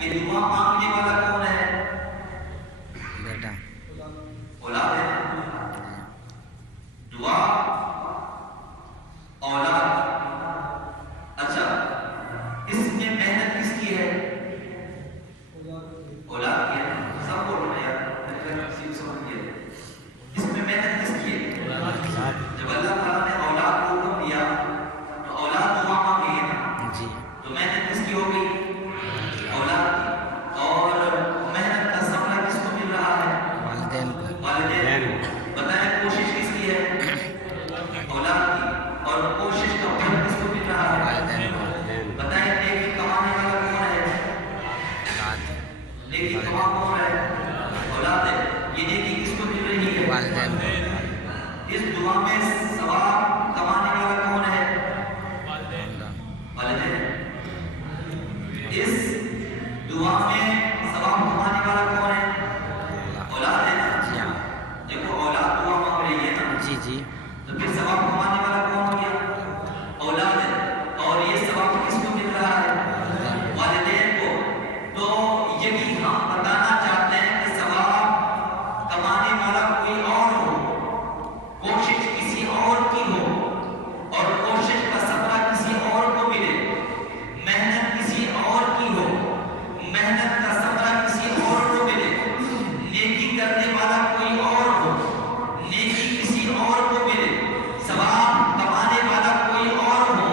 کہ دعا مانگنے والا کون ہے؟ بیٹا اولاد ہے. دعا اولاد. اچھا اس میں محنت کس کی ہے؟ اولاد کی ہے. سب بول رہے ہیں یار، اس میں محنت کس کی ہے؟ جب اللہ تعالیٰ نے اولاد کو حکم دیا تو اولاد دعا مانگی ہے نا، جی تو محنت کس کی ہو گئی؟ اولاد کی. اور محنت کا ثمرہ کس کو مل رہا ہے؟ والدین کو. والدین. بتائیں کوشش کس کی ہے؟ اولاد کی. اور کوشش کا پھل کس کو مل رہا ہے؟ والدین کو. بتائیں نیکی کمانے والا کون ہے؟ اولاد. نیکی کما کون ہے؟ اولاد ہے. یہ نیکی کس کو مل رہی ہے؟ والدین کو. اس دعا میں ثواب کمانے والا کون ہے؟ والدین. اس دعا میں ثواب کمانے والا کون ہے؟ اولاد ہے نا. جی ہاں. دیکھو اولاد دعا مانگ رہی ہے نا، جی جی تو پھر ثواب کمانے والا کون ہو گیا؟ اولاد ہے. اور یہ ثواب کس کو مل رہا ہے؟ والدین کو. تو یہی ہم بتانا چاہتے ہیں کہ ثواب کمانے والا کوئی اور ہو، کوشش کسی اور کی ہو، اور کوشش کا ثمرہ کسی اور کو ملے، محنت کسی اور کی ہو، محنت کا ثمرہ کسی اور کو ملے، نیکی کرنے والا کوئی اور ہو، نیکی کسی اور کو ملے، ثواب کمانے والا کوئی اور ہو،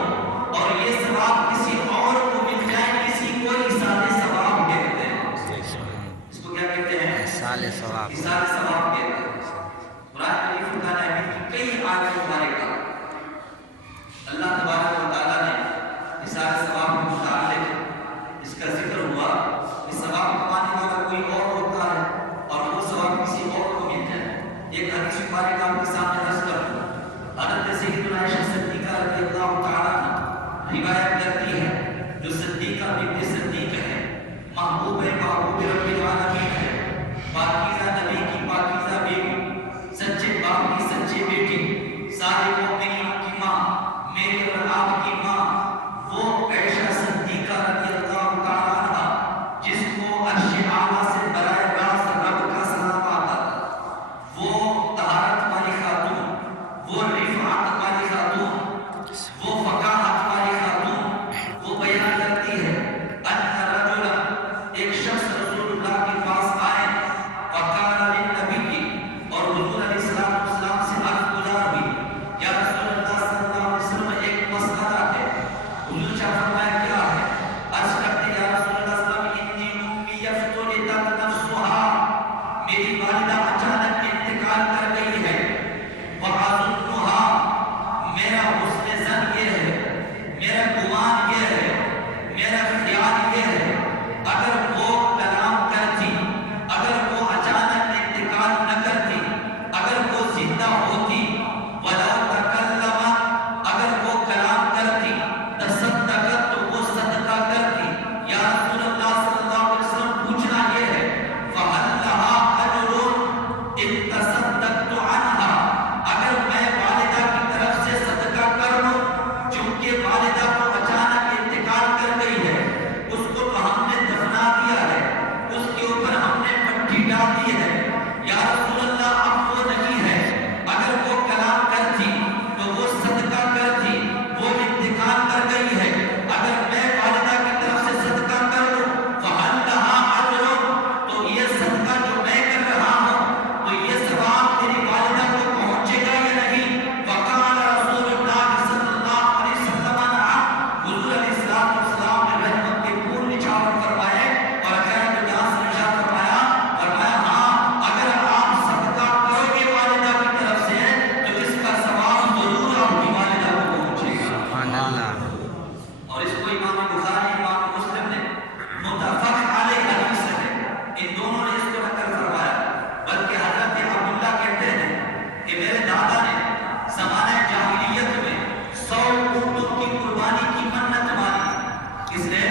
اور یہ ثواب کسی اور کو مل جائے، کسی کو ایصال ثواب کہتے ہیں. اس کو کیا کہتے ہیں؟ ایصال ثواب. ایصال ثواب کہتے ہیں. قرآن شریف فرقان حمید کی کئی آیات مبارکہ اللہ تبارک و تعالیٰ نے ایصال ثواب کے متعلق اس کا ذکر ہوا کہ ثواب کمانے والا کوئی اور ہوتا ہے اور وہ ثواب کسی اور کو مل جائے. ایک حدیث مبارکہ آپ کے سامنے عرض کروں. حضرت سیدنا عائشہ صدیقہ رضی اللہ تعالیٰ عنہ روایت کرتی ہے، جو صدیقہ بنت صدیق ہے، محبوب محبوب رب العالمین ہے، پاکیزہ نبی کی پاکیزہ بیوی، سچے باپ کی سچے بیٹی، سارے مومنین کی ماں، میری اور آپ کی ماں، وہ عائشہ صدیقہ رضی اللہ تعالیٰ عنہ جس کو عرش اعلیٰ سے براہ راست رب کا سلام آتا تھا، وہ طہارت والی خاتون، وہ رفعت والی خاتون، وہ فقاہت والی خاتون، وہ بیان کرتی ہے ان رجلا، ایک شخص رسول اللہ کے پاس آئے، فقال للنبی، اور حضور علیہ السلام سے عرض گزار ہوئی، یا رسول اللہ صلی اللہ علیہ وسلم ایک مسئلہ ہے. حضور شاہ فرمایا کیا ہے؟ عرض کرتے یا رسول اللہ صلی اللہ علیہ وسلم انی امی یفتلتت نفسها، میری والدہ اچانک انتقال کر گئی ہے، وَأَظُنُّهَا، میرا حسن ظن یہ ہے، میرا گمان یہ ہے، میرا خیال یہ ہے، اگر وہ کلام کرتی، اگر وہ اچانک انتقال نہ کرتی، اگر وہ زندہ ہوتی، وَلَوْ تَكَلَّمَتْ، اگر وہ کلام کرتی، تَصَدَّقَتْ، تو وہ صدقہ کرتی. یا رسول اللہ صلی اللہ علیہ وسلم پوچھنا یہ ہے، فَهَلْ لَهَا أَجْرٌ إِن تَصَدَّقْتُ عَنْهَا، اگر میں والدہ کی طرف سے صدقہ کر لوں، چونکہ والدہ کو اچانک انتقال کر گئی ہے، اس کو تو ہم نے دفنا دیا ہے، اس کے اوپر ہم نے مٹی ڈال دی ہے. یا رسول اللہ اب وہ نہیں ہے، اگر وہ کلام کرتی تو وہ صدقہ کرتی، وہ انتقال کر گئی ہے، اگر میں والدہ کی طرف سے صدقہ کر لوں، فَهَلْ لَهَا أَجْرٌ، تو یہ صدقہ جو میں کر رہا ہوں تو یہ ثواب میری والدہ کو پہنچے گا یا نہیں؟ فَقَالَ رسول اللہ صلی اللہ علیہ وسلم نعم، حضور علیہ السلام نے رحمت کے پھول نچھاور فرمائے اور خیر کو جہاں سے نشا فرمایا ہاں، اگر آپ صدقہ کرو گے والدہ کی طرف سے تو اس کا ثواب ضرور آپ کی والدہ کو پہنچے گا. سبحان اللہ. اور اس کو امام بخاری امام مسلم نے متفق علیہ حدیث ہے، ان دونوں نے اس کو نقل فرمایا. بلکہ حضرت عبداللہ کہتے ہیں کہ میرے دادا نے زمانہ جاہلیت میں 100 اونٹوں کی قربانی کی منت مانی. کس نے؟